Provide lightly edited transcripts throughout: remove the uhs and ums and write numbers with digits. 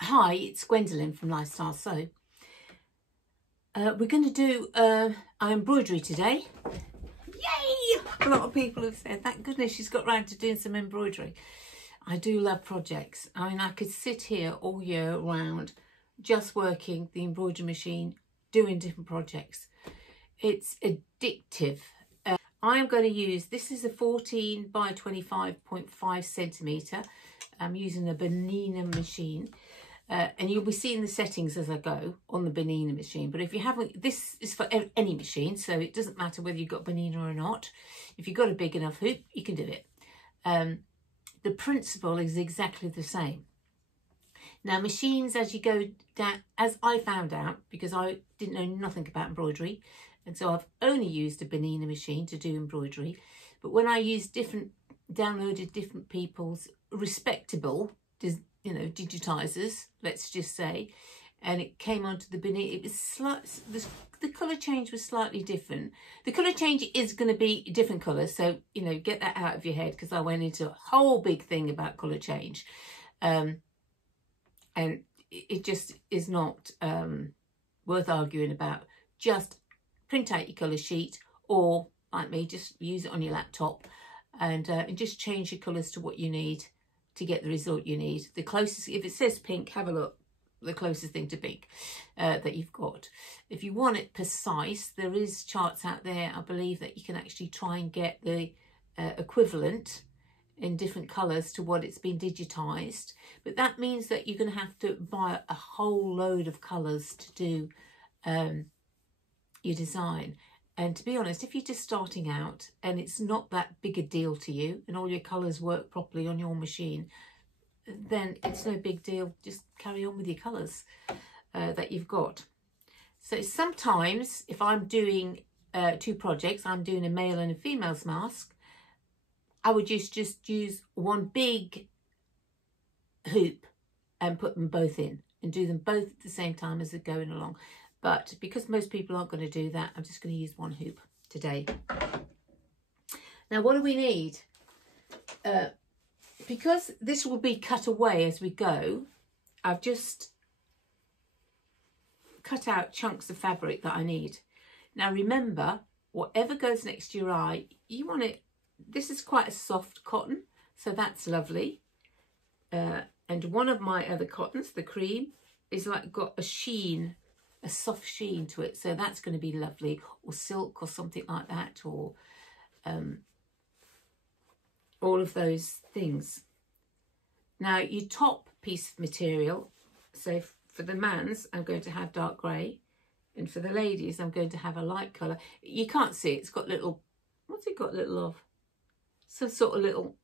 Hi, it's Gwendolyn from Lifestyle Sew. We're going to do our embroidery today. Yay! A lot of people have said, thank goodness she's got round to doing some embroidery. I do love projects. I mean, I could sit here all year round just working the embroidery machine, doing different projects. It's addictive. I'm going to use, this is a 14 by 25.5 centimetre. I'm using a Bernina machine. And you'll be seeing the settings as I go on the Bernina machine. But if you haven't, this is for any machine, so it doesn't matter whether you've got Bernina or not. If you've got a big enough hoop, you can do it. The principle is exactly the same. Now, machines, as you go down, as I found out, because I didn't know nothing about embroidery, and so I've only used a Bernina machine to do embroidery. But when I used downloaded different people's respectable, digitizers, let's just say, and it came onto the Bernina, it was the colour change was slightly different. The colour change is going to be different colours, so get that out of your head, because I went into a whole big thing about colour change, and it just is not worth arguing about. Just print out your colour sheet, or like me, just use it on your laptop and just change your colours to what you need to get the result you need. The closest, if it says pink, have a look, the closest thing to pink that you've got. If you want it precise, there is charts out there, I believe, that you can actually try and get the equivalent in different colours to what it's been digitized. But that means that you're going to have to buy a whole load of colours to do your design. And to be honest, if you're just starting out and it's not that big a deal to you and all your colours work properly on your machine, then it's no big deal. Just carry on with your colours that you've got. So sometimes if I'm doing two projects, I'm doing a male and a female's mask, I would just use one big hoop and put them both in and do them both at the same time as they're going along. But because most people aren't going to do that, I'm just going to use one hoop today. Now, what do we need? Because this will be cut away as we go, I've just cut out chunks of fabric that I need. Now, remember, whatever goes next to your eye, you want it, this is quite a soft cotton, so that's lovely. And one of my other cottons, the cream, is like got a sheen, a soft sheen to it, so that's going to be lovely, or silk or something like that, or all of those things. Now, your top piece of material, so for the man's I'm going to have dark grey, and for the ladies I'm going to have a light colour. You can't see it, it's got little, what's it got little of? Some sort of little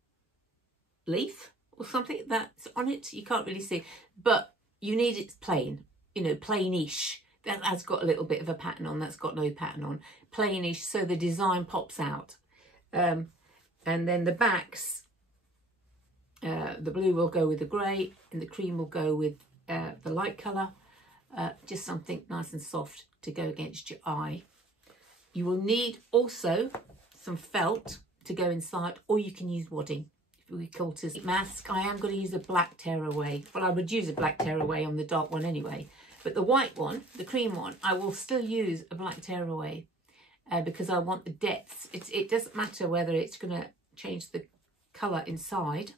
leaf or something that's on it, you can't really see, but you need it plain, plainish. That has got a little bit of a pattern on, that's got no pattern on. Plainish, so the design pops out. And then the backs, the blue will go with the grey, and the cream will go with the light colour. Just something nice and soft to go against your eye. You will need also some felt to go inside, or you can use wadding. If we call it a mask, I am going to use a black tearaway. Well, I would use a black tearaway on the dark one anyway. But the white one, the cream one, I will still use a black tearaway because I want the depth. It doesn't matter whether it's going to change the colour inside,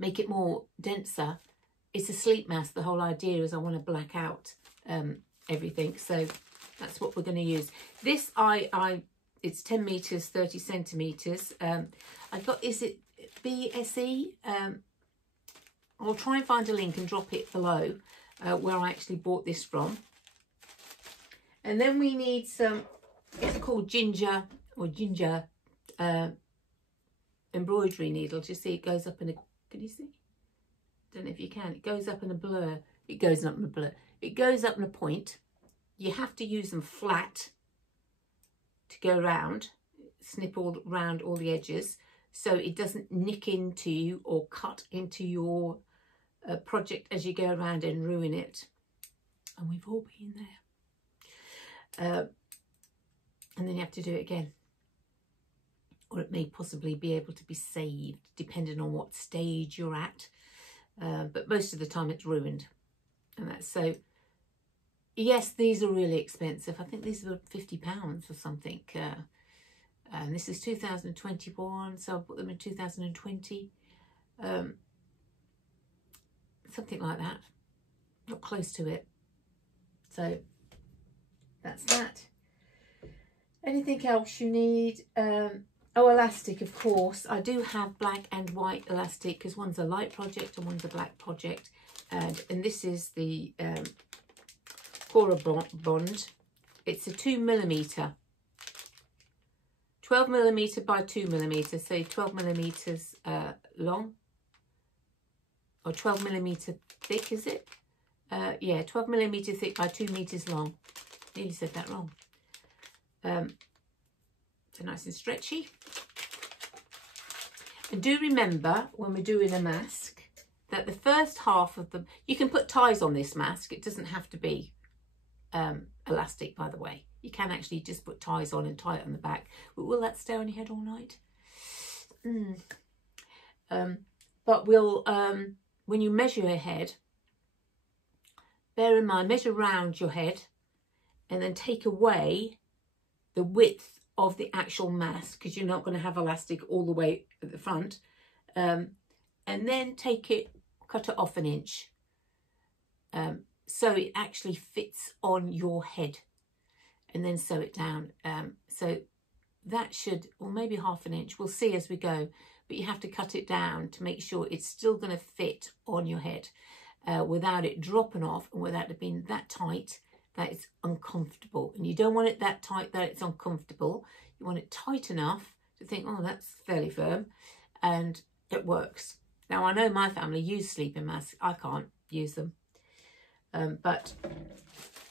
make it more denser. It's a sleep mask. The whole idea is I want to black out everything. So that's what we're going to use. This, it's 10 metres, 30 centimetres. I got, is it BSE? I'll try and find a link and drop it below where I actually bought this from. And then we need some, it's called ginger embroidery needles. You see it goes up in a, can you see? Don't know if you can. It goes up in a blur. It goes up in a blur. It goes up in a point. You have to use them flat to go round, snip all round all the edges, so it doesn't nick into you or cut into your project as you go around and ruin it. And we've all been there. And then you have to do it again. Or it may possibly be able to be saved, depending on what stage you're at. but most of the time it's ruined. And that's so, yes, these are really expensive. I think these were £50 or something. And this is 2021, so I'll put them in 2020. Something like that. Not close to it. So that's that. Anything else you need? Oh, elastic, of course. I do have black and white elastic because one's a light project and one's a black project. And this is the Cora Bond. It's a 2mm. 12mm by 2mm, so 12mm long, or 12mm thick, is it? Yeah, 12mm thick by 2 meters long. Nearly said that wrong. So nice and stretchy. And do remember when we're doing a mask that the first half of the, you can put ties on this mask. It doesn't have to be elastic, by the way. You can actually just put ties on and tie it on the back. But will that stay on your head all night? But we'll, when you measure your head, bear in mind, measure round your head and then take away the width of the actual mask, because you're not going to have elastic all the way at the front. And then take it, cut it off an inch. So it actually fits on your head. And then sew it down. So that should, or maybe half an inch, we'll see as we go, but you have to cut it down to make sure it's still going to fit on your head without it dropping off and without it being that tight that it's uncomfortable. And you don't want it that tight that it's uncomfortable. You want it tight enough to think, oh, that's fairly firm, and it works. Now, I know my family use sleeping masks. I can't use them, but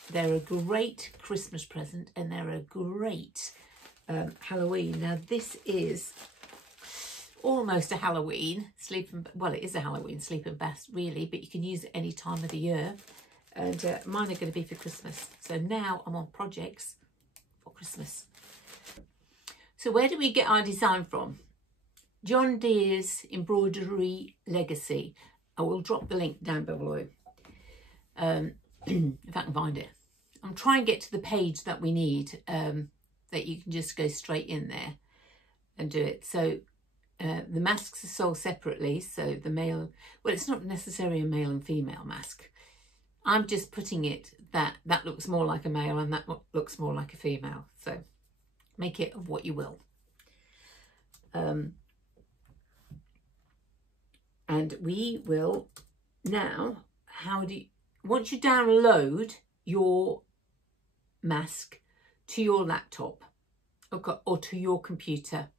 they're a great Christmas present and they're a great Halloween. Now, this is almost a Halloween sleeping, well, it is a Halloween sleeping bath really, but you can use it any time of the year. And mine are going to be for Christmas. So now I'm on projects for Christmas. So where do we get our design from? John Deere's Embroidery Legacy. I will drop the link down below. If I can find it. I'm trying to get to the page that we need, that you can just go straight in there and do it. So the masks are sold separately. So the male, well, it's not necessarily a male and female mask. I'm just putting it that looks more like a male and that looks more like a female. So make it of what you will. And we will now, once you download your mask to your laptop or to your computer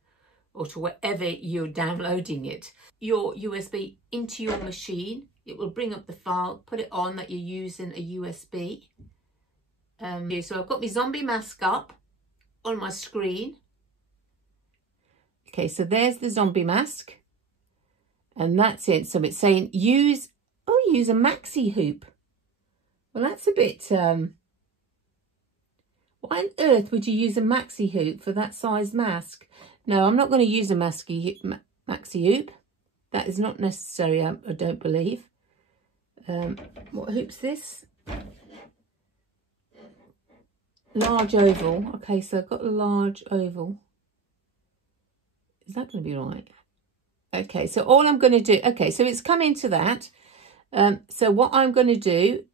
or to wherever you're downloading it, your USB into your machine, it will bring up the file, put it on that you're using a USB. So I've got my zombie mask up on my screen. Okay, so there's the zombie mask. And that's it. So it's saying use a maxi hoop. Well, that's a bit, why on earth would you use a maxi hoop for that size mask? No, I'm not going to use a maxi hoop. That is not necessary, I don't believe. What hoop's this? Large oval. Okay, so I've got a large oval. Is that going to be right? Okay, so all I'm going to do, okay, so it's come into that. So what I'm going to do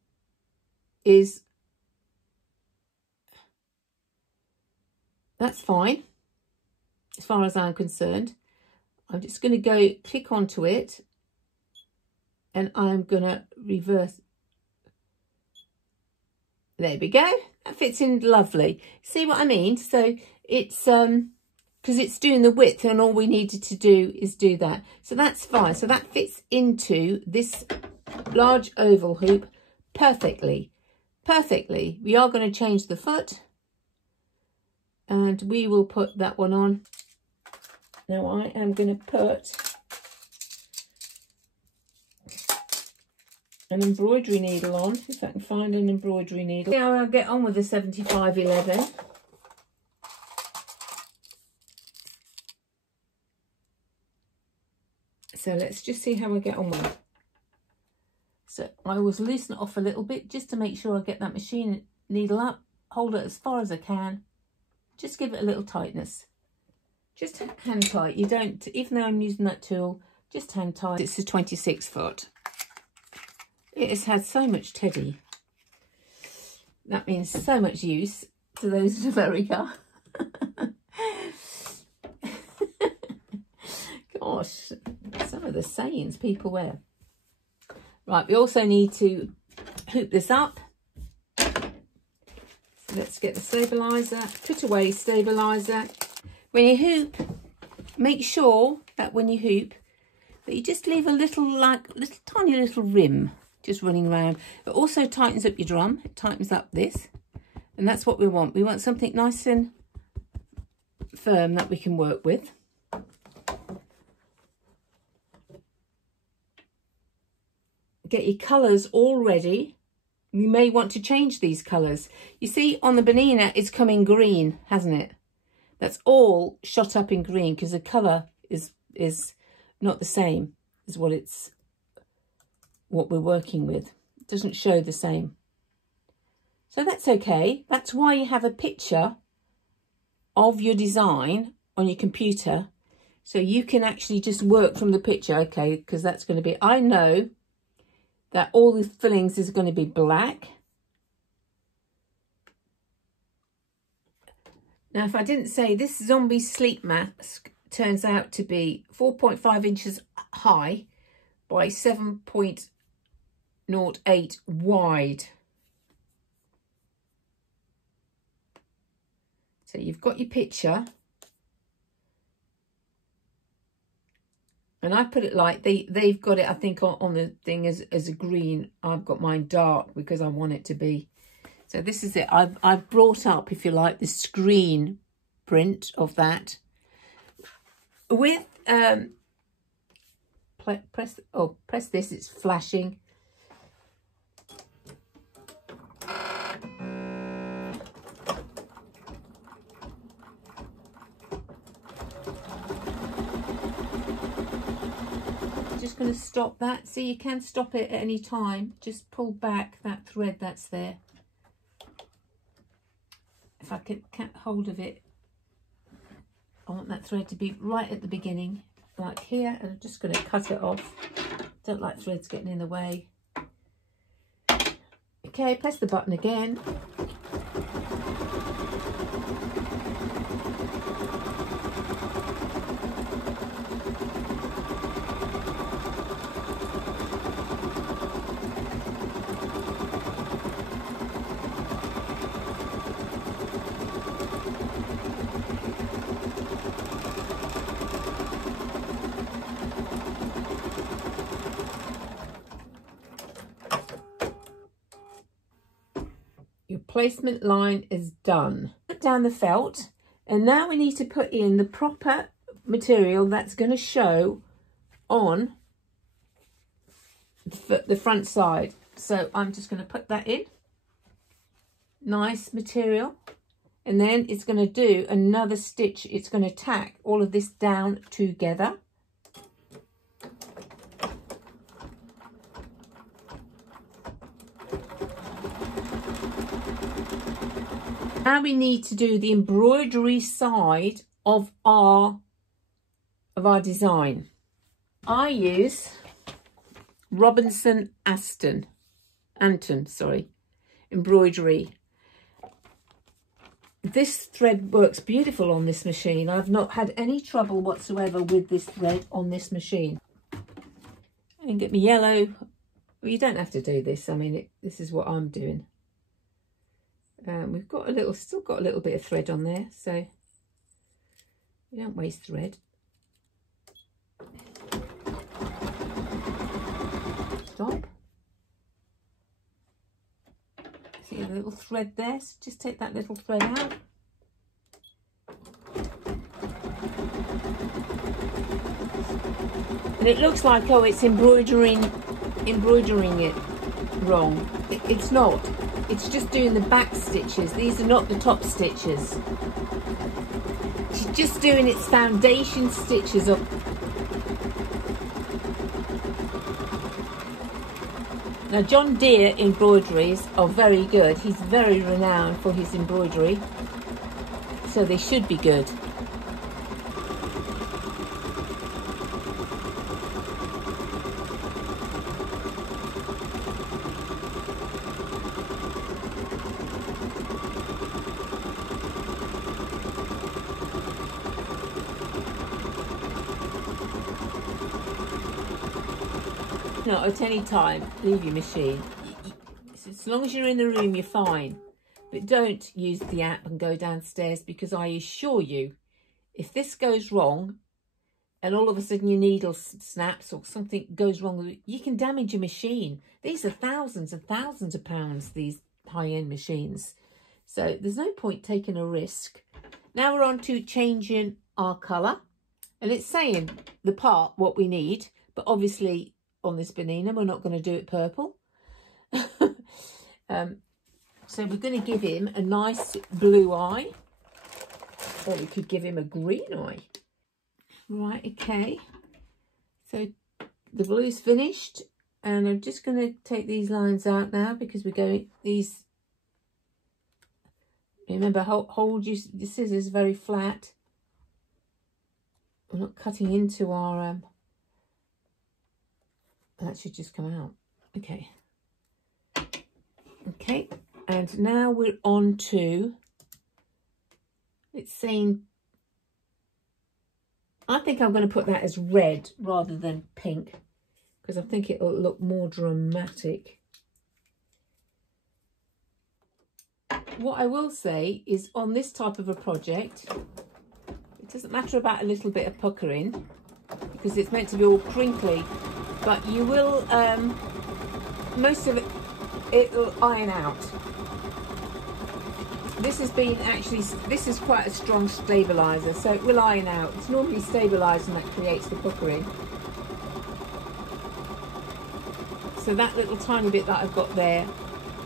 is, that's fine, as far as I'm concerned. I'm just going to go click onto it and I'm going to reverse. There we go. That fits in lovely. See what I mean? So it's, because it's doing the width and all we needed to do is do that. So that's fine. So that fits into this large oval hoop perfectly. Perfectly. We are going to change the foot and we will put that one on. Now I am going to put an embroidery needle on, if I can find an embroidery needle. See how I'll get on with the 7511. So let's just see how I get on with it. I always loosen it off a little bit just to make sure I get that machine needle up, hold it as far as I can, just give it a little tightness. Just hand tight. You don't, even though I'm using that tool, just hand tight. It's a 26 foot. It has had so much teddy. That means so much use to those in America. Gosh, some of the sayings people wear. Right, we also need to hoop this up. So let's get the stabiliser. Put away stabiliser. When you hoop, make sure that when you hoop, that you just leave a little, tiny little rim just running around. It also tightens up your drum. It tightens up this. And that's what we want. We want something nice and firm that we can work with. Get your colours all ready. You may want to change these colours. You see on the Bernina it's coming green, hasn't it? That's all shot up in green because the colour is not the same as what we're working with. It doesn't show the same. So that's okay. That's why you have a picture of your design on your computer, so you can actually just work from the picture, okay, because that's going to be, I know that all the fillings is going to be black. Now, if I didn't say, this zombie sleep mask turns out to be 4.5 inches high by 7.08 wide. So you've got your picture. And I put it like, they've got it, I think, on the thing as a green. I've got mine dark because I want it to be. So this is it. I've brought up, if you like, the screen print of that. With, press this, it's flashing. Just going to stop that. See, you can stop it at any time. Just pull back that thread that's there. If I can get hold of it, I want that thread to be right at the beginning, like here, and I'm just going to cut it off. Don't like threads getting in the way. Okay, press the button again. Your placement line is done. Put down the felt, and now we need to put in the proper material that's going to show on the front side. So I'm just going to put that in. Nice material. And then it's going to do another stitch. It's going to tack all of this down together. Now we need to do the embroidery side of our design. I use Robinson Anton, embroidery. This thread works beautiful on this machine. I've not had any trouble whatsoever with this thread on this machine. And get me yellow. Well, you don't have to do this. I mean, this is what I'm doing. We've got still got a little bit of thread on there, so we don't waste thread. Stop. See a little thread there, so just take that little thread out. And it looks like, oh, it's embroidering it wrong. It's not. It's just doing the back stitches. These are not the top stitches. She's just doing its foundation stitches up. Now John Deere embroideries are very good. He's very renowned for his embroidery, so they should be good. Not at any time leave your machine. As long as you're in the room, you're fine, but don't use the app and go downstairs, because I assure you, if this goes wrong and all of a sudden your needle snaps or something goes wrong with it, you can damage your machine. These are thousands and thousands of pounds, these high-end machines, so there's no point taking a risk. Now we're on to changing our colour, and it's saying the part what we need, but obviously on this banana we're not going to do it purple. So we're going to give him a nice blue eye, or we could give him a green eye. Right, okay, so the blue's finished, and I'm just going to take these lines out now, because we're going these, remember, hold your scissors very flat. We're not cutting into our that should just come out. Okay, and now we're on to, it's saying, I think I'm going to put that as red rather than pink, because I think it'll look more dramatic. What I will say is, on this type of a project, it doesn't matter about a little bit of puckering, because it's meant to be all crinkly, but you will, most of it'll iron out. This has been actually, this is quite a strong stabiliser, so it will iron out. It's normally stabilising that creates the puckering. So that little tiny bit that I've got there,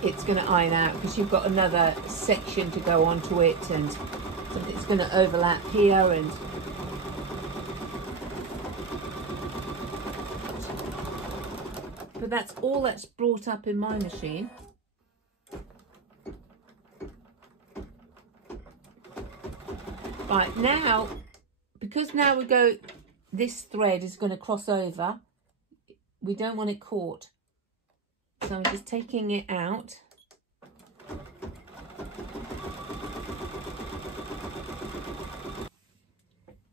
it's going to iron out, because you've got another section to go onto it, and so it's going to overlap here, and but that's all that's brought up in my machine. Right, now, because now we go, this thread is going to cross over, we don't want it caught. So I'm just taking it out.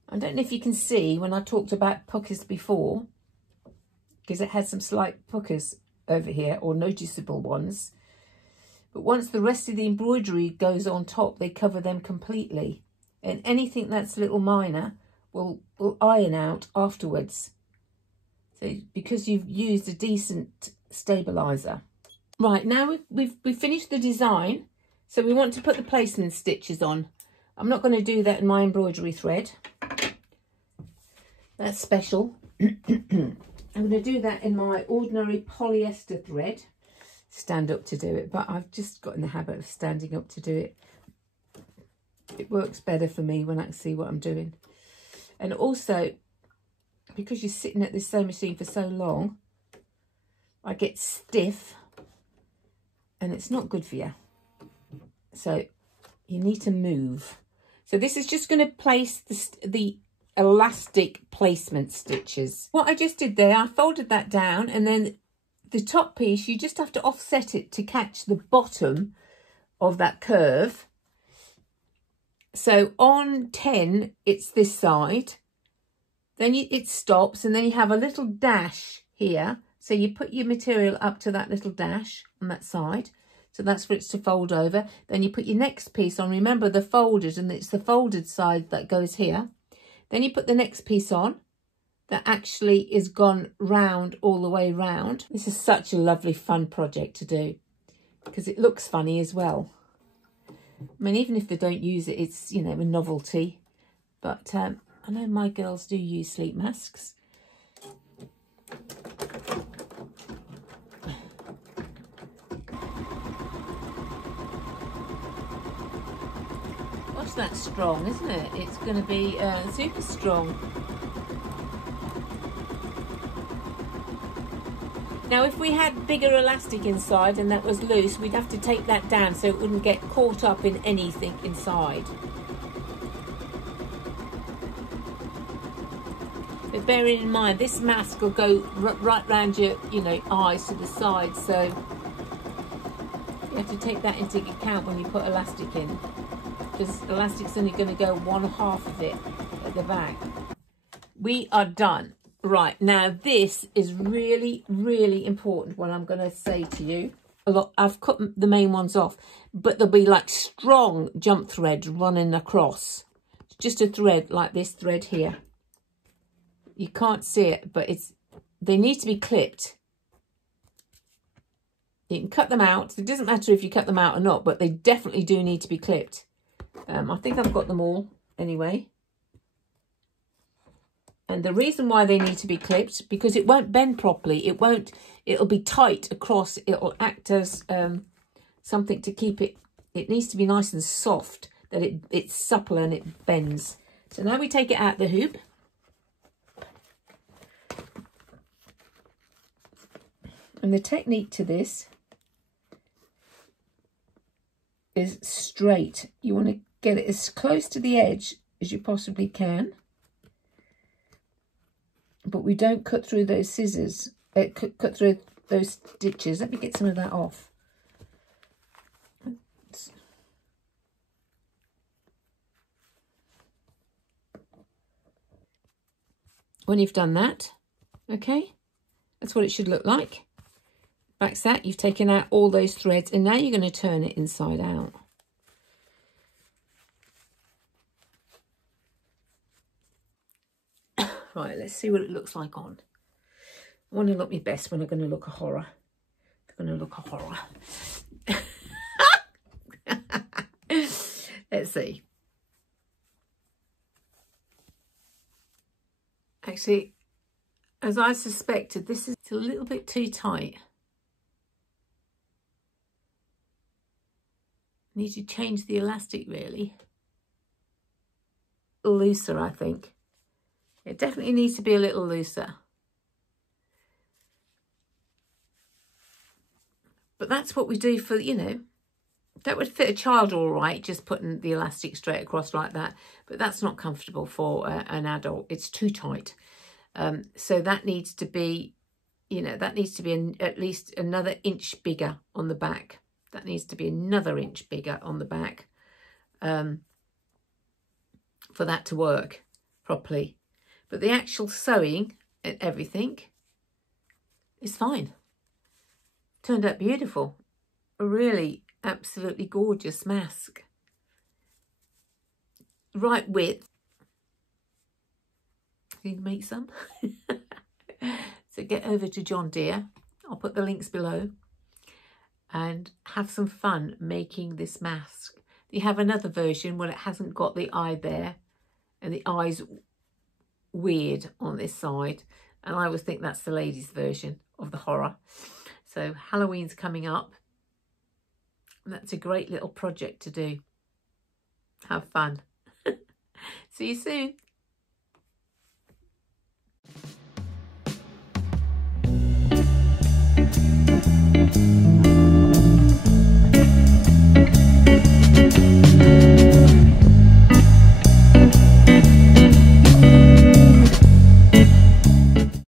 I don't know if you can see when I talked about puckers before, because it had some slight puckers over here, or noticeable ones. But once the rest of the embroidery goes on top, they cover them completely. And anything that's a little minor will iron out afterwards. So because you've used a decent stabiliser. Right, now we've finished the design. So we want to put the placement stitches on. I'm not going to do that in my embroidery thread. That's special. I'm going to do that in my ordinary polyester thread. Stand up to do it, but I've just got in the habit of standing up to do it. It works better for me when I can see what I'm doing. And also, because you're sitting at this sewing machine for so long, I get stiff, and it's not good for you. So you need to move. So this is just going to place the elastic placement stitches. What I just did there, I folded that down, and then the top piece, you just have to offset it to catch the bottom of that curve. So on 10, it's this side, then it stops, and then you have a little dash here. So you put your material up to that little dash on that side. So that's for it to fold over. Then you put your next piece on. Remember the folded, and it's the folded side that goes here. Then you put the next piece on that actually is gone round all the way round. This is such a lovely fun project to do, because it looks funny as well. I mean, even if they don't use it, it's, you know, a novelty. But I know my girls do use sleep masks. Gosh, that's strong, isn't it? It's going to be super strong. Now if we had bigger elastic inside and that was loose, we'd have to take that down so it wouldn't get caught up in anything inside. But bearing in mind, this mask will go right round your, you know, eyes to the side, so you have to take that into account when you put elastic in, because elastic's only going to go 1/2 of it at the back. We are done. Right, now this is really, really important, what I'm going to say to you. I've cut the main ones off, but there'll be like strong jump threads running across. It's just a thread like this thread here. You can't see it, but they need to be clipped. You can cut them out. It doesn't matter if you cut them out or not, but they definitely do need to be clipped. I think I've got them all anyway. And the reason why they need to be clipped, because it won't bend properly. It'll be tight across. It'll act as something to keep it. It needs to be nice and soft, that it's supple and it bends. So now we take it out the hoop. And the technique to this is straight. You want to get it as close to the edge as you possibly can. But we don't cut through those scissors, cut through those stitches. Let me get some of that off. When you've done that, okay, that's what it should look like. Back's that, you've taken out all those threads, and now you're going to turn it inside out. Right, let's see what it looks like on. I want to look my best when I'm going to look a horror. I'm going to look a horror. Let's see. Actually, as I suspected, this is a little bit too tight. Need to change the elastic really. Looser, I think. It definitely needs to be a little looser. But that's what we do for, you know, that would fit a child all right, just putting the elastic straight across like that. But that's not comfortable for an adult. It's too tight. So that needs to be, you know, that needs to be at least another inch bigger on the back. That needs to be another inch bigger on the back for that to work properly. But the actual sewing and everything is fine. Turned out beautiful. A really absolutely gorgeous mask. Right width. You can make some. So get over to John Deere. I'll put the links below. And have some fun making this mask. You have another version where it hasn't got the eye there. And the eye's weird on this side. And I always think that's the ladies' version of the horror. So Halloween's coming up. And that's a great little project to do. Have fun. See you soon.